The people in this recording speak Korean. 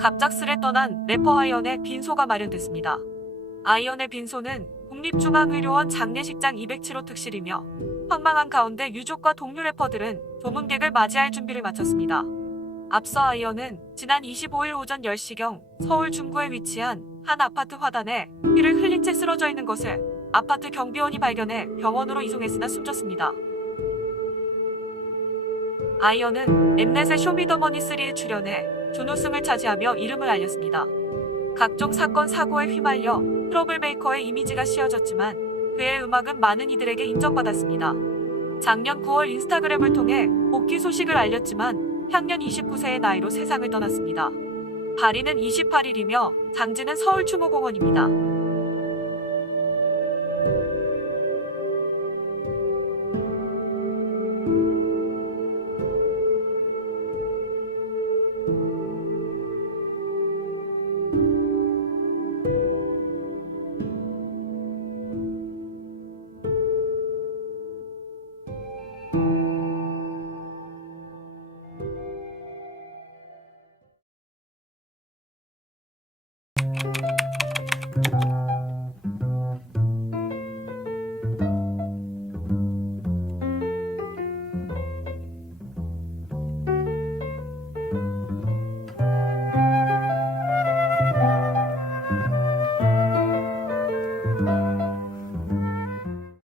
갑작스레 떠난 래퍼 아이언의 빈소가 마련됐습니다. 아이언의 빈소는 국립중앙의료원 장례식장 207호 특실이며 황망한 가운데 유족과 동료 래퍼들은 조문객을 맞이할 준비를 마쳤습니다. 앞서 아이언은 지난 25일 오전 10시경 서울 중구에 위치한 한 아파트 화단에 피를 흘린 채 쓰러져 있는 것을 아파트 경비원이 발견해 병원으로 이송했으나 숨졌습니다. 아이언은 엠넷의 쇼미더머니3에 출연해 준우승을 차지하며 이름을 알렸습니다. 각종 사건 사고에 휘말려 트러블메이커의 이미지가 씌어졌지만 그의 음악은 많은 이들에게 인정받았습니다. 작년 9월 인스타그램을 통해 복귀 소식을 알렸지만 향년 29세의 나이로 세상을 떠났습니다. 발인은 28일이며 장지는 서울 추모공원입니다.